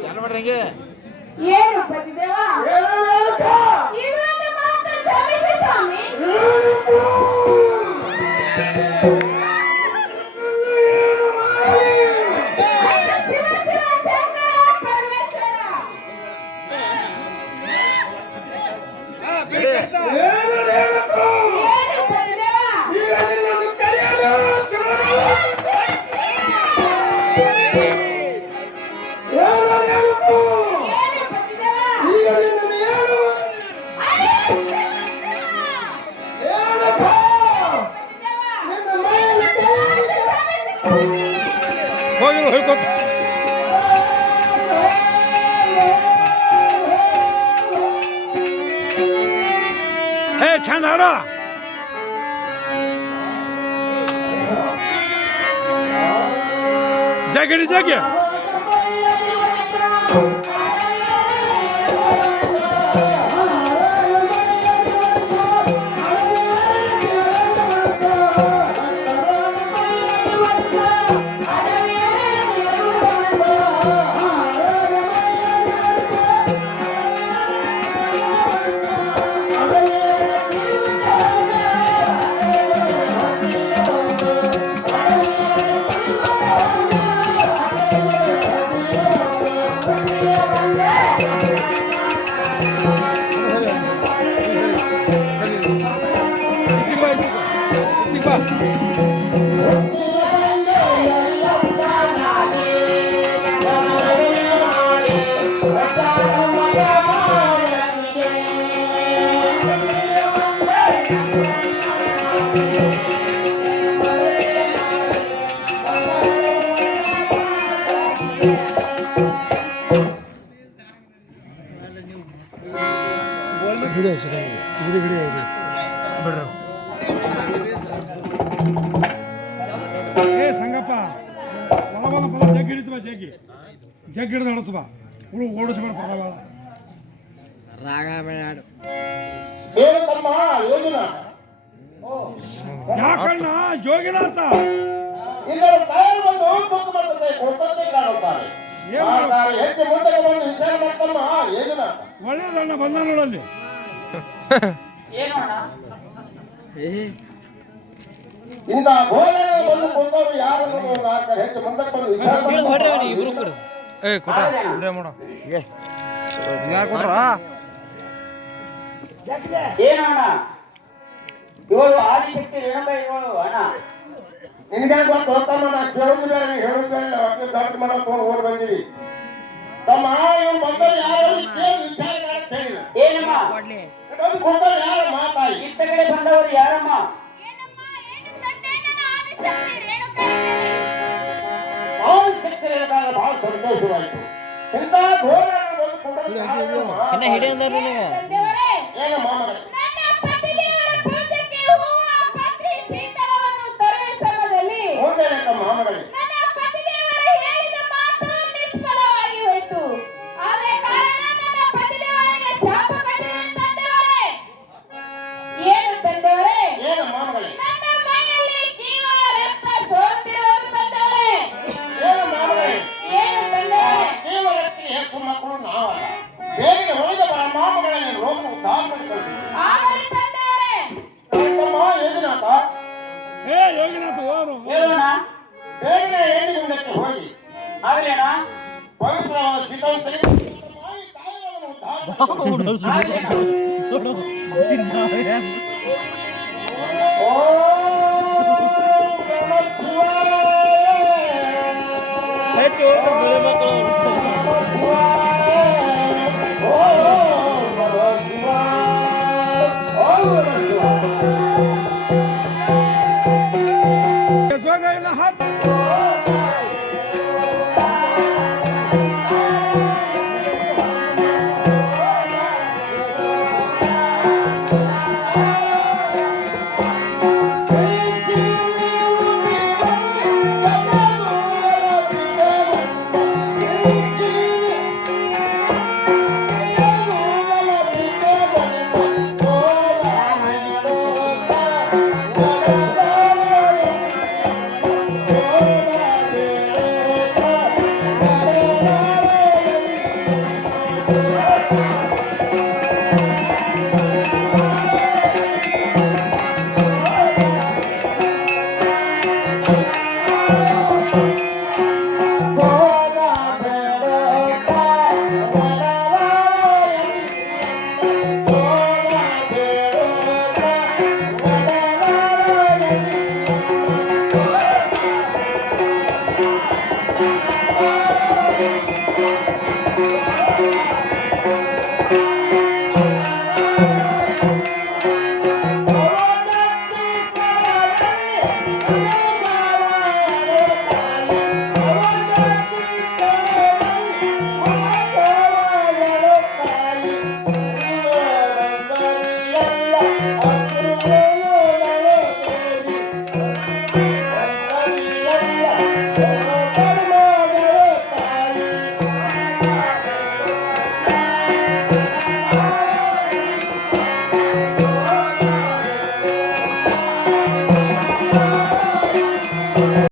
ಚಾಲು ಮಾಡ್ರಿ ಹಿಂಗೆ. ಏನು ಪತಿದೇವ ಇದೊಂದು ಮಾತು ಕ್ಷಮಿಸಿ ಸ್ವಾಮಿ. ಚಂದ ಹಾಡು. ಜಗಡಿ ಜಗ ಸಂಗಪ್ಪ ಪದ ಜಗ್ ಹಿಡಿತವ ಜಗ್ಗಿ ಜಗ್ ಹಿಡಿದು ಹಿಡಿತವ ಹುಳು ಓಡಿಸ್ಬೇಡ ಪದ ಬೇಡ ಯಾಕಣ್ಣ ಜೋಗಿನಾಥ ಒಳ್ಳೇದಣ್ಣ ಬಂದ ನೋಡಲ್ಲಿ ಇಂಥ ಗೋಲೆ ಬಂದು ಕೊಂಡವರು ಯಾರು ಹೆಚ್ಚು ಮುಂದಕ್ಕೆ ಬಂದು ಏನಣ್ಣ ಇವಳು ಆದಿಶಕ್ತಿ ರೇಣುಕ ಇವಳು ಅಣ್ಣ ನಿನಗೆ ಗೊತ್ತು ತಮ್ಮ ನಾ ಕೇಳುದು ಬೇರೆ ನೀವು ಹೇಳುದು ಬೇರೆ ವಕೀಲ್ ದೊಡ್ಡ ಮಾಡೋದು ಓಡ್ ಬಂದಿರಿ ತಮ್ಮ ಇವ್ರು ಬಂದವರು ಯಾರು ಕೇಳಿ ವಿಚಾರ ಮಾಡಕ್ ಹೇಳಿದ ಏನಮ್ಮ ಕೊಟ್ಟರು ಯಾರ ಮಾತಾಯಿ ಇತ್ತ ಕಡೆ ಬಂದವರು ಯಾರಮ್ಮ ಆದಿಶಕ್ತಿ ರೇಣುಕಾಗ ಬಹಳ ಸಂತೋಷವಾಯಿತು ಇಂಥ ಗೋಲೆ ಬಂದು ಕೊಂಡವರು ಏನಮ್ಮ ಮಗ ಮಾಮಗಳಿಗೆ ಏನು ತಂದೆಯವರೇ ಏನು ಮಾಮಗಳಿಗೆ ನನ್ನ ಮೈಯಲ್ಲಿ ಜೀವ ರಕ್ತ ಸೋರುತ್ತಿರುವುದು ತಂದೆಯವರೇ ಏನು ಮಾಮಗಳಿಗೆ ಏನು ತಂದೆಯವರೇ ದೇವರತ್ತಿಗೆ ಹೆಚ್ಚು ಮಕ್ಕಳು ನಾವಲ್ಲ ಬೇಗನೆ ಹೊಳೆದ ಬರ ಮಾಮಗಳಲ್ಲಿ ರೋಗ ಉದ್ಧಾರ ಮಾಡಿಕೊಳ್ಳಿ ಆಗಲಿ ತಂದೆಯವರೇ ತಮ್ಮ ಯೋಗಿನಾಥ ಏ ಯೋಗಿನಾಥ ಹೋರು ಹೇಳೋಣ ಬೇಗನೆ ಹೆಣ್ಣು ಗುಂಡಕ್ಕೆ ಹೋಗಿ ಆಗಲೇಣ ಪವಿತ್ರವಾದ ಶ್ರೀಕಾಂತರಿಗೆ ಓ